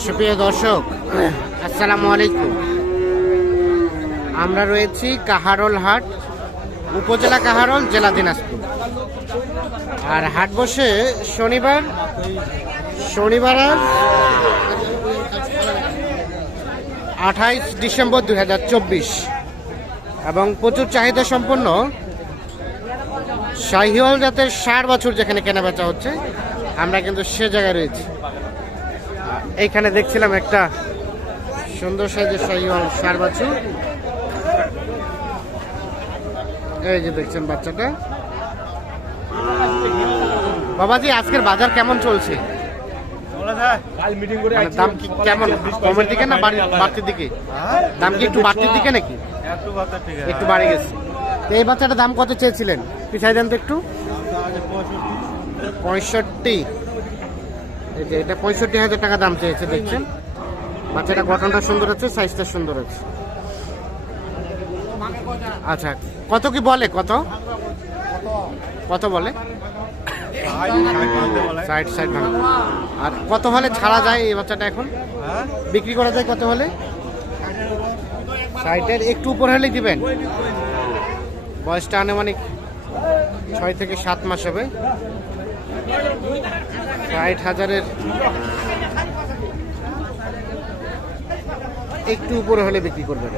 সুপ্রিয় দর্শক, আসসালামু আলাইকুম। আমরা রয়েছি কাহারোল হাট, উপজেলা কাহারোল, জেলা দিনাজপুর। আর হাট বসে শনিবার শনিবার আর আঠাইশ ডিসেম্বর দুই হাজার চব্বিশ। এবং প্রচুর চাহিদা সম্পন্ন শাহিওয়াল জাতের ষাট বছর যেখানে কেনাবেচা হচ্ছে, আমরা কিন্তু সে জায়গায় রয়েছি। এইখানে দেখছিলাম একটা সুন্দর সাইজের শাহিওয়াল ষাট বছর এই যে দেখছেন বাচ্চাটা। বাবাজি আজকের বাজার কেমন চলছে? মানে দাম কি কেমন? কমের দিকে না বাড়তির দিকে? দাম কি একটু বাড়তির দিকে নাকি? একটু বাড়ে গেছে। এই বাচ্চাটার দাম কত চেয়েছিলেন? পিছাই দেন তো একটু। পঁয়ষট্টি। এই যে এটা পঁয়ষট্টি হাজার টাকা দাম চেয়েছে, দেখছেন? বাচ্চাটা গঠনটা সুন্দর আছে, সাইজটা সুন্দর আছে। আচ্ছা কত কি বলে, কত? কত বলে? ষাট ভাঙা। আর কত হলে ছাড়া যায় এই বাচ্চাটা এখন? বিক্রি করা যায় কত হলে? ষাটের, একটু উপর হলে দিবেন? বয়সটা আনুমানিক ছয় থেকে সাত মাস হবে। ষাট হাজারের একটু উপরে হলে বিক্রি করবেন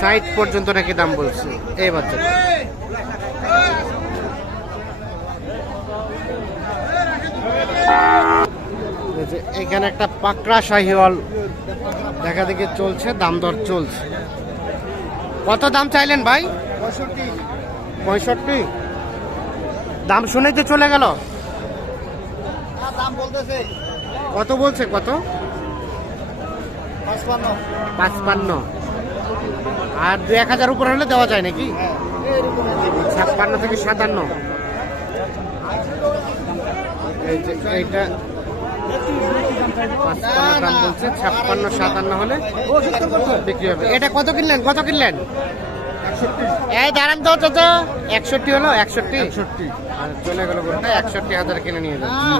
ষাট পর্যন্ত নাকি দাম বলছে। এই বাচ্চা এখানে একটা পাকড়া শাহিওয়াল দেখা দেখি চলছে দাম দর চলছে। কত দাম চাইলেন ভাই? পঁয়ষট্টি? দাম শুনেই তো চলে গেল। কত বলছে কত? পাঁচপান্ন। আর দু এক হাজার উপর হলে দেওয়া যায় নাকি? ছাপ্পান্ন থেকে সাতান্ন। এইটা পাঁচপান্ন দাম বলছে ছাপ্পান্ন সাতান্ন হলে বিক্রি হবে। এটা কত কিনলেন? কত কিনলেন? এই দাঁড়ান তো চাচা একষট্টি হলো একষট্টি। একষট্টি। চলে গেল গরুটা একষট্টি হাজার কিনে নিয়ে যাচ্ছে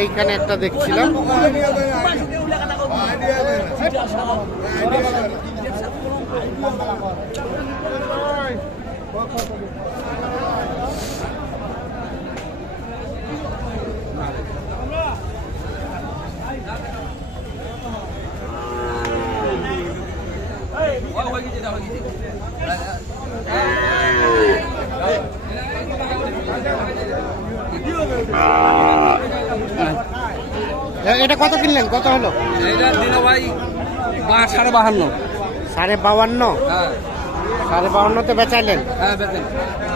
এইখানে একটা দেখছিলাম। এটা কত কিনলেন? কত হলো? এটা দিল ভাই বা সাড়ে বাহান্ন। সাড়ে বাউান্ন হ্যাঁ। সাড়ে বাউান্নতে বেচাইলেন হ্যাঁ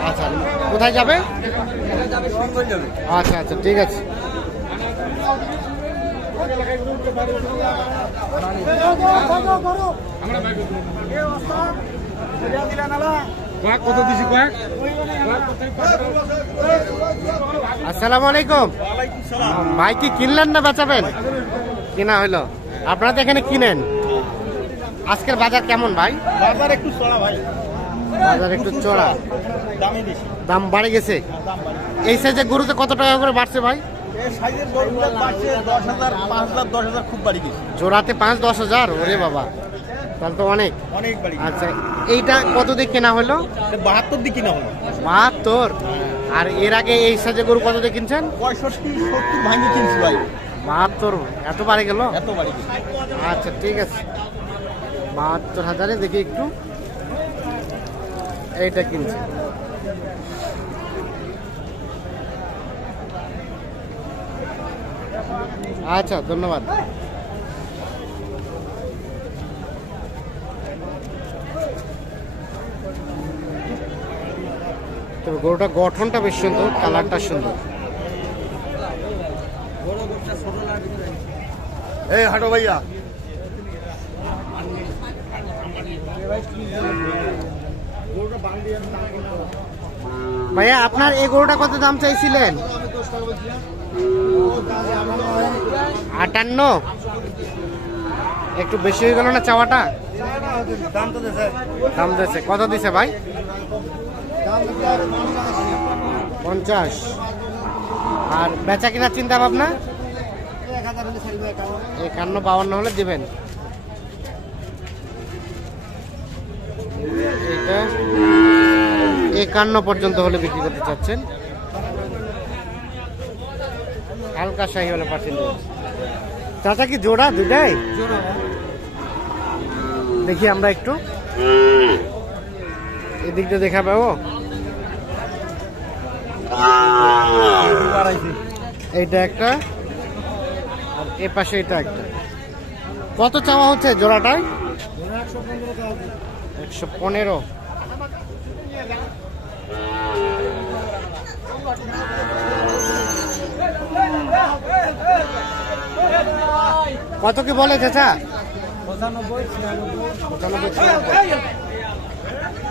আচ্ছা কোথায় যাবে। আচ্ছা আচ্ছা ঠিক আছে। আসসালামু আলাইকুম। ভাই কি কিনলেন না বেচাবেন? কিনা হইল আপনারা তো এখানে কিনেন। আজকের বাজার কেমন ভাই? বাজার একটু চড়া ভাই। বাজার একটু চড়া। দাম বাড়ে গেছে। এই সাইজে গরুতে কত টাকা করে বাড়ছে ভাই? জোড়াতে পাঁচ দশ হাজার? ওরে বাবা। তাহলে তো অনেক। অনেক আচ্ছা এইটা কত দিয়ে কেনা হলো? বাহাত্তর দিকে কিনা হলো। বাহাত্তর? আর এর আগে এই সাইজে গরু কত দিয়ে কিনছেন? পঁয়ষট্টি সত্তর ভাঙি কিনছি ভাই। বাহাত্তর। এত বাড়ে গেল? এত বাড়ি আচ্ছা ঠিক আছে। বাহাত্তর হাজারে দেখি একটু। এইটা কিনছি। আচ্ছা ধন্যবাদ। তবে গরুটা গঠনটা বেশ সুন্দর কালারটা সুন্দর। এই হাটো ভাইয়া। ভাইয়া আপনার এই গরুটা কত দাম চাইছিলেন? আটান্ন? একটু বেশি হয়ে গেল না চাওয়াটা? দাম দিয়েছে কত দিছে ভাই? পঞ্চাশ। আর বেচা কেনার চিন্তা ভাবনা? একান্ন। বাউন্ন হলে দিবেন। একান্ন পর্যন্ত হলে বিক্রি করতে চাচ্ছেন। হালকা শাহি হলে পাচ্ছেন চাচা কি জোড়া দুটাই? দেখি আমরা একটু। এদিকটা দেখা পাবো? এইটা একটা আর এ পাশে এটা একটা। কত চাওয়া হচ্ছে জোড়াটায় একশো পনেরো। কত কি বলে চাচা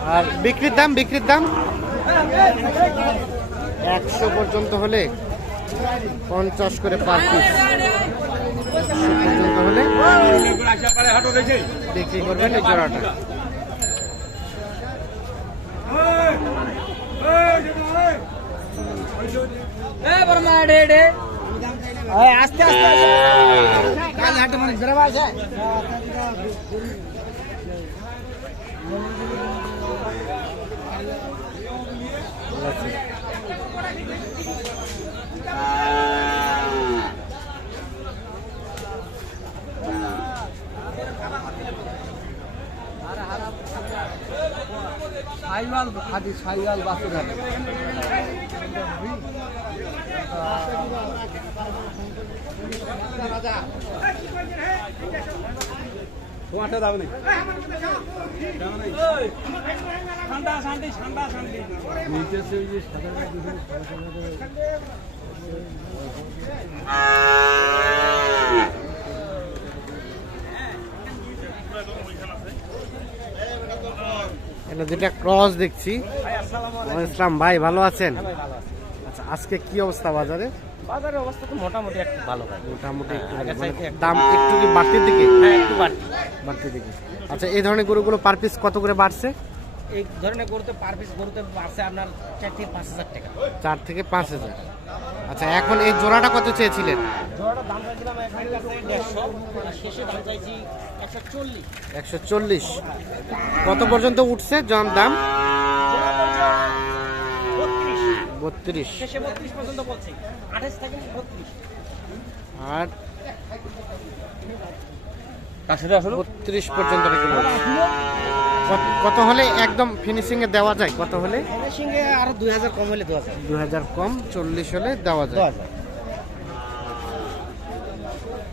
আর বিক্রির দাম বিক্রির দাম একশো পর্যন্ত হলে পঞ্চাশ করে পার পিস পর্যন্ত হলে বিক্রি করবেন এই জোড়াটা আস্তে আস্তে কাল হাটে মানে বেরোবা আছে। সাইওয়াল খাদি সাইওয়াল বাসুর তোমারটা দাও নেই এটা যেটা ক্রস দেখছি। ইসলাম ভাই, ভালো আছেন? আচ্ছা আজকে কি অবস্থা বাজারে? বাজারের অবস্থা তো মোটামুটি একটু ভালো ভাই। মোটামুটি আগের মানে দাম একটু কি বাড়তির দিকে? হ্যাঁ একটু বাড়তি। বাড়তির দিকে। আচ্ছা এই ধরনের গরুগুলো পার পিস কত করে বাড়ছে? এই ধরনের গরুতে পার পিস গরুতে বাড়ছে আপনার চার থেকে পাঁচ হাজার টাকা। চার থেকে পাঁচ হাজার। আচ্ছা এখন এই জোড়াটা কত চেয়েছিলেন? জোড়াটার দাম চাইছিলাম দেড়শো আর শেষে দাম চাইছি একশো চল্লিশ। একশো চল্লিশ। কত পর্যন্ত উঠছে জন দাম বত্রিশ। শেষে বত্রিশ পর্যন্ত বলছি। আঠাশ থেকে বত্রিশ। বত্রিশ পর্যন্ত। কত- হলে একদম ফিনিশিং এ দেওয়া যায়? কত হলে? ফিনিশিং এ আরও দুই হাজার কম হলে দু হাজার দু হাজার কম চল্লিশ হলে দেওয়া যায় হাজার বাচ্চা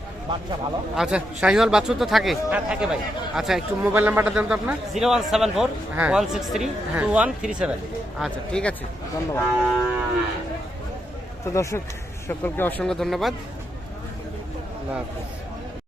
ভালো আচ্ছা শাহিওয়াল বাছুর তো থাকে। হ্যাঁ থাকে ভাই। আচ্ছা একটু মোবাইল নাম্বারটা দেন তো আপনার। জিরো ওয়ান সেভেন ফোর হ্যাঁ। ওয়ান সিক্স থ্রি হ্যাঁ। Two one three seven. আচ্ছা ঠিক আছে। ধন্যবাদ। তো দর্শক সকলকে অসংখ্য ধন্যবাদ। আল্লাহ হাফিজ।